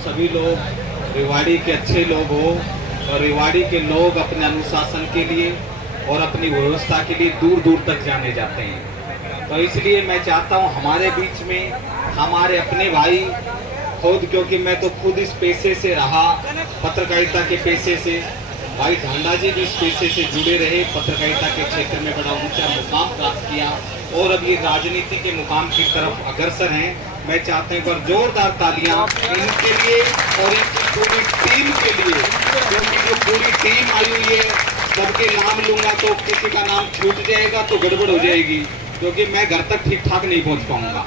सभी लोग रेवाड़ी के अच्छे लोग हो और रेवाड़ी के लोग अपने अनुशासन के लिए और अपनी व्यवस्था के लिए दूर दूर तक जाने जाते हैं। तो इसलिए मैं चाहता हूँ हमारे बीच में हमारे अपने भाई खुद, क्योंकि मैं तो खुद इस पेशे से रहा, पत्रकारिता के पेशे से, भाई ढांडा जी भी इस पेशे से जुड़े रहे, पत्रकारिता के क्षेत्र में बड़ा ऊंचा मुकाम प्राप्त किया और अब ये राजनीति के मुकाम की तरफ अग्रसर हैं। मैं चाहता हूँ पर जोरदार तालियां इनके लिए और इनकी पूरी टीम के लिए, क्योंकि जो पूरी टीम आई हुई है, सबके नाम लूंगा तो किसी का नाम छूट जाएगा तो गड़बड़ हो जाएगी, क्योंकि मैं घर तक ठीक ठाक नहीं पहुंच पाऊंगा।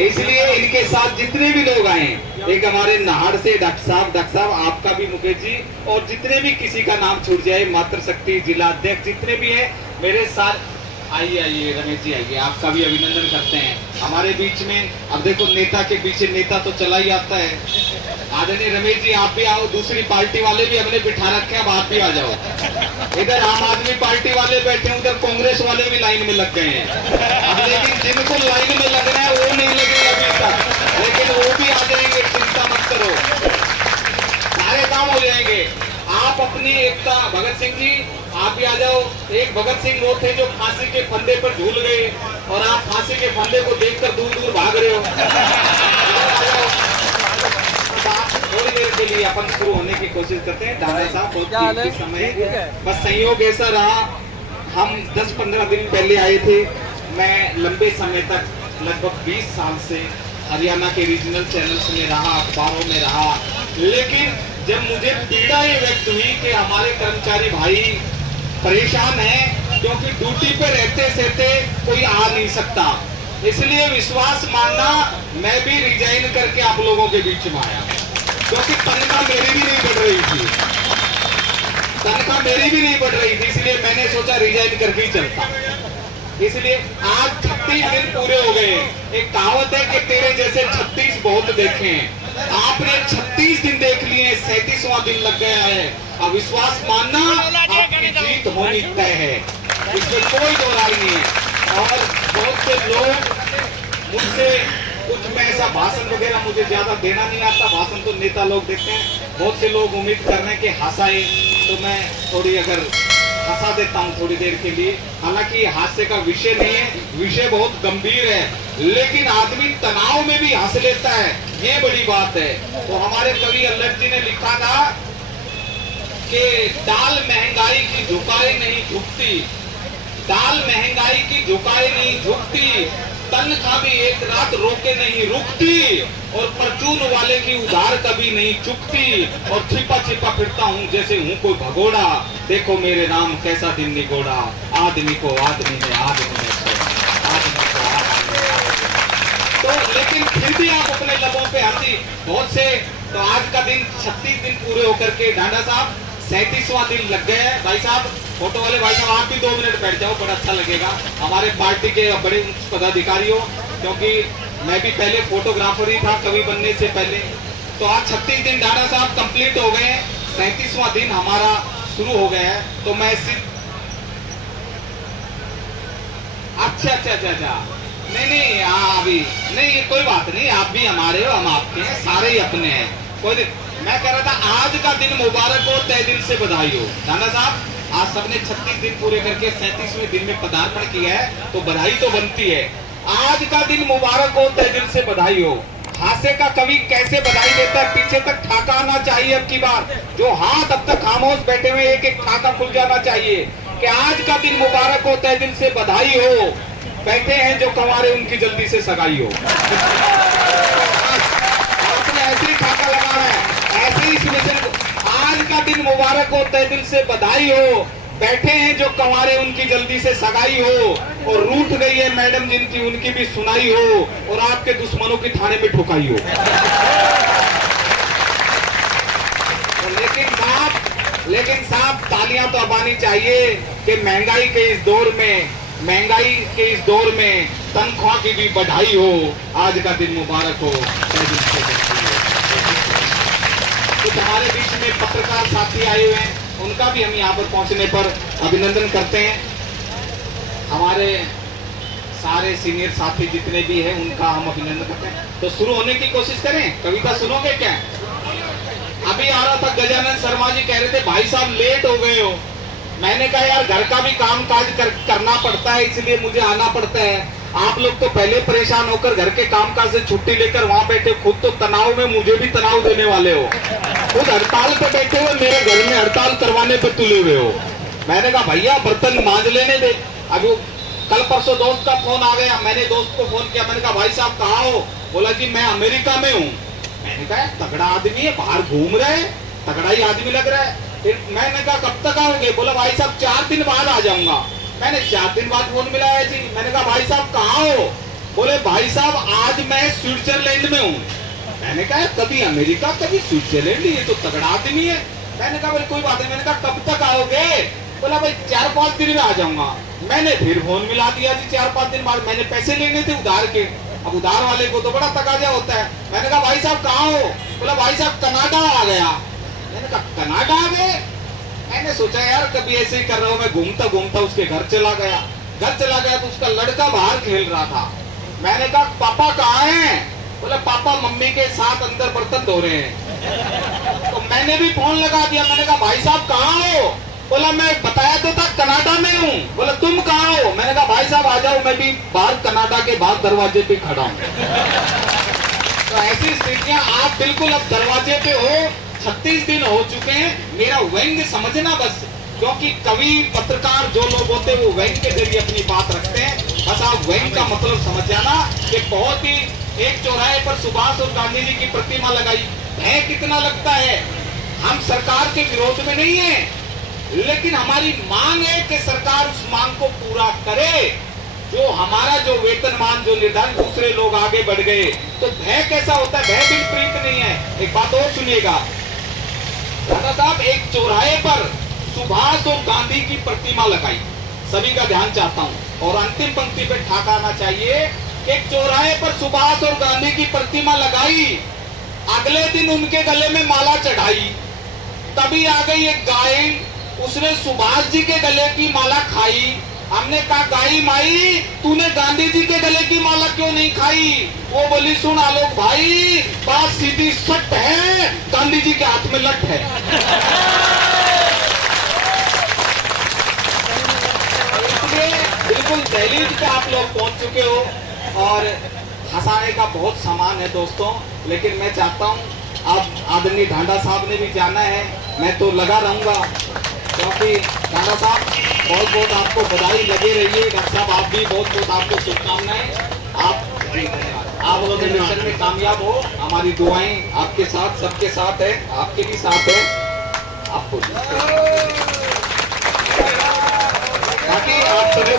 इसलिए इनके साथ जितने भी लोग आए, एक हमारे नाहड़ से डॉक्टर साहब आपका भी मुकेश जी, और जितने भी किसी का नाम छूट जाए, मातृशक्ति जिला अध्यक्ष जितने भी हैं मेरे साथ, आइए रमेश जी आइए, आपका भी अभिनंदन करते हैं हमारे बीच में। अब देखो नेता के पीछे नेता तो चला ही आता है। आदरणीय रमेश जी आप भी आओ, दूसरी पार्टी वाले भी हमने बिठा रखे हैं, अब आप भी आ जाओ। इधर आम आदमी पार्टी वाले बैठे हैं, उधर कांग्रेस वाले भी लाइन में लग गए हैं। अब लेकिन जिनको लाइन में लगना है वो नहीं लगे अभी तक, लेकिन वो भी आ जाएंगे, चिंता मत करो, सारे काम हो जाएंगे। आप अपनी एकता, भगत सिंह जी आप भी आ जाओ। एक भगत सिंह वो थे जो फांसी के फंदे पर झूल गए और आप फांसी के फंदे को देखकर दूर दूर भाग रहे हो। थोड़ी देर के लिए अपन शुरू होने की कोशिश करते हैं। दादा साहब बहुत कीमती समय, बस संयोग ऐसा रहा, हम 10-15 दिन पहले आए थे। मैं लंबे समय तक लगभग 20 साल से हरियाणा के रीजनल चैनल्स में रहा, अखबारों में रहा, लेकिन जब मुझे पीड़ा ये व्यक्त हुई कि हमारे कर्मचारी भाई परेशान हैं, क्योंकि ड्यूटी पे रहते सहते कोई आ नहीं सकता, इसलिए विश्वास मानना मैं भी रिजाइन करके आप लोगों के बीच में आया, क्योंकि तनख्वाह मेरी भी नहीं बढ़ रही थी, तनख्वाह मेरी भी नहीं बढ़ रही थी, इसलिए मैंने सोचा रिजाइन करके ही चलता। इसलिए आज 36 दिन पूरे हो गए। एक कहावत है कि तेरे जैसे 36 बहुत देखे हैं, आपने 36 दिन देख लिए, 37वां दिन लग गया है। अब विश्वास मानना आपकी जीत होनी तय है, इसमें कोई दो राय नहीं है। और बहुत से लोग मुझसे कुछ, मैं ऐसा भाषण वगैरह मुझे ज्यादा देना नहीं आता, भाषण तो नेता लोग देते हैं। बहुत से लोग उम्मीद कर रहे हैं कि हंसाए, तो मैं थोड़ी अगर हंसा देता हूँ थोड़ी देर के लिए। हालांकि हास्य का विषय नहीं है, विषय बहुत गंभीर है, लेकिन आदमी तनाव में भी हंस लेता है, ये बड़ी बात है। तो हमारे कवि अल्लड़ जी ने लिखा था कि दाल महंगाई की झुकाए नहीं झुकती, दाल महंगाई की झुकाए नहीं झुकती, तनख्वाह भी एक रात रोके नहीं रुकती, और परचून वाले की उधार कभी नहीं चुकती, और छिपा छिपा फिरता हूँ जैसे हूँ कोई भगोड़ा, देखो मेरे नाम कैसा दिन निगोड़ा, आदमी को आदमी ने आदमी ने आदमी को आदमी ने। तो लेकिन फिर भी आप अपने लबों पे हंसी बहुत से। तो आज का दिन 36 दिन पूरे होकर के ढांडा साहब 37वां दिन लग गए हैं। भाई साहब, फोटो वाले भाई साहब आप भी 2 मिनट बैठ जाओ, बड़ा अच्छा लगेगा। हमारे पार्टी के बड़े उच्च पदाधिकारी हो, क्योंकि मैं भी पहले फोटोग्राफर ही था कवि बनने से पहले। तो आज 36 दिन ढांडा साहब कंप्लीट हो गए, 37वां दिन हमारा शुरू हो गया है। तो मैं सिर्फ अच्छा नहीं अभी नहीं, ये कोई बात नहीं, आप भी हमारे हो, हम आपके हैं, सारे ही अपने हैं, कोई नहीं। मैं कह रहा था आज का दिन मुबारक हो, तय दिल से बधाई हो। ढांडा साहब, आज सबने 36 दिन पूरे करके 37वें दिन में पदार्पण किया है, तो बधाई तो बनती है। आज का दिन मुबारक हो, तय दिल से बधाई हो। हास्य का कवि कैसे बधाई देता है, पीछे तक ठाका आना चाहिए। अब की बार जो हाथ अब तक खामोश बैठे हुए, एक एक ठाका खुल जाना चाहिए कि आज का दिन मुबारक हो, तय दिल से बधाई हो। बैठे हैं जो कंवारे, उनकी जल्दी से सगाई हो। आपने ऐसे ही ठाका लगाना है, ऐसे ही मिशन। आज का दिन मुबारक हो, तय दिल से बधाई हो। बैठे हैं जो कंवारे, उनकी जल्दी से सगाई हो। और रूठ गई है मैडम जिनकी, उनकी भी सुनाई हो। और आपके दुश्मनों की थाने में ठुकाई हो। लेकिन साहब तालियां तो अब आनी चाहिए कि महंगाई के इस दौर में तनख्वाह की भी बधाई हो। आज का दिन मुबारक हो, कुछ हमारे बीच में पत्रकार साथी आए हुए हैं, उनका भी हम यहाँ पर पहुंचने पर अभिनंदन करते हैं। हमारे सारे सीनियर साथी जितने भी हैं उनका हम अभिनंदन करते हैं। तो शुरू होने की कोशिश करें। कविता सुनोगे क्या? अभी आ रहा था गजानन शर्मा जी कह रहे थे भाई साहब लेट हो गए हो। मैंने कहा यार घर का भी काम काज करना पड़ता है, इसलिए मुझे आना पड़ता है। आप लोग तो पहले परेशान होकर घर के कामकाज से छुट्टी लेकर वहां बैठे, खुद तो तनाव में मुझे भी तनाव देने वाले हो। खुद हड़ताल पे बैठे हुए मेरे घर में हड़ताल करवाने पे तुले हुए हो। मैंने कहा भैया बर्तन मांज लेने दे। अभी कल परसों दोस्त का फोन आ गया, मैंने दोस्त को फोन किया, मैंने कहा भाई साहब कहाँ हो? बोला जी मैं अमेरिका में हूँ। मैंने कहा तगड़ा आदमी है, बाहर घूम रहा है, तगड़ा ही आदमी लग रहा है। फिर मैंने कहा कब तक आओगे? बोला भाई साहब 4 दिन बाद आ जाऊंगा। मैंने 4 दिन बाद फोन मिलाया जी। मैंने कहा भाई साहब कहाँ हो? बोले भाई साहब आज मैं स्विट्जरलैंड में हूँ। मैंने कहा कभी अमेरिका कभी स्विट्जरलैंड, ये तो तगड़ा आदमी है। मैंने कहा भाई कोई बात नहीं। मैंने कहा कब तक आओगे? बोला भाई 4-5 दिन में आ जाऊंगा। मैंने फिर फोन मिला दिया जी 4-5 दिन बाद। मैंने पैसे लेने थे उधार के, अब उधार वाले को तो बड़ा तकाजा होता है। मैंने कहा भाई साहब कहाँ हो? बोला भाई साहब कनाडा आ गया। मैंने कहा कनाडा आ गए? मैंने सोचा यार कभी ऐसे ही कर रहा हूँ। मैं घूमता घूमता उसके घर चला गया। घर चला गया तो उसका लड़का बाहर खेल रहा था। मैंने कहा पापा कहाँ हैं? बोला पापा मम्मी के साथ अंदर बर्तन धो रहे हैं। तो मैंने भी फोन लगा दिया। मैंने कहा भाई साहब कहाँ हो? बोला मैं बताया तो था कनाडा में हूँ। बोला तुम कहाँ हो? मैंने कहा भाई साहब आ जाओ, मैं भी बाहर कनाडा के बाहर दरवाजे पे खड़ा हूँ। तो ऐसी स्थितियां आप बिल्कुल अब दरवाजे पे हो। 36 दिन हो चुके हैं। मेरा व्यंग समझना बस, क्योंकि कवि पत्रकार जो लोग होते हैं वो व्यंग के जरिए अपनी बात रखते हैं। बस आप व्यंग का मतलब समझ जाना कि बहुत ही एक चौराहे पर सुभाष और गांधी जी की प्रतिमा लगाई। भय कितना लगता है। हम सरकार के विरोध में नहीं है, लेकिन हमारी मांग है कि सरकार उस मांग को पूरा करे। जो हमारा जो वेतनमान जो निर्धारित, दूसरे लोग आगे बढ़ गए तो भय कैसा होता है? भय भी प्रीत नहीं है। एक बात और सुनिएगा दादा साहब, एक चौराहे पर सुभाष और गांधी की प्रतिमा लगाई। सभी का ध्यान चाहता हूं और अंतिम पंक्ति पे ठाकाना चाहिए। एक चौराहे पर सुभाष और गांधी की प्रतिमा लगाई, अगले दिन उनके गले में माला चढ़ाई। तभी आ गई एक गाय, उसने सुभाष जी के गले की माला खाई। हमने कहा गाई माई तूने गांधी जी के गले की माला क्यों नहीं खाई? वो बोली सुन आलोक भाई बात सीधी सट है, गांधी जी के हाथ में लट है। इसलिए बिल्कुल दहलीज पे आप लोग पहुंच चुके हो और हंसाने का बहुत सामान है दोस्तों। लेकिन मैं चाहता हूं अब आदरणीय ढांडा साहब ने भी जाना है, मैं तो लगा रहूंगा, क्योंकि ढांडा साहब बहुत बहुत आपको बधाई, लगे रहिए। डॉक्टर साहब आप भी बहुत बहुत आपको शुभकामनाएं। आप लोग मिशन में कामयाब हो। हमारी दुआएं आपके साथ, सबके साथ है, आपके भी साथ है। आपको बाकी आप सभी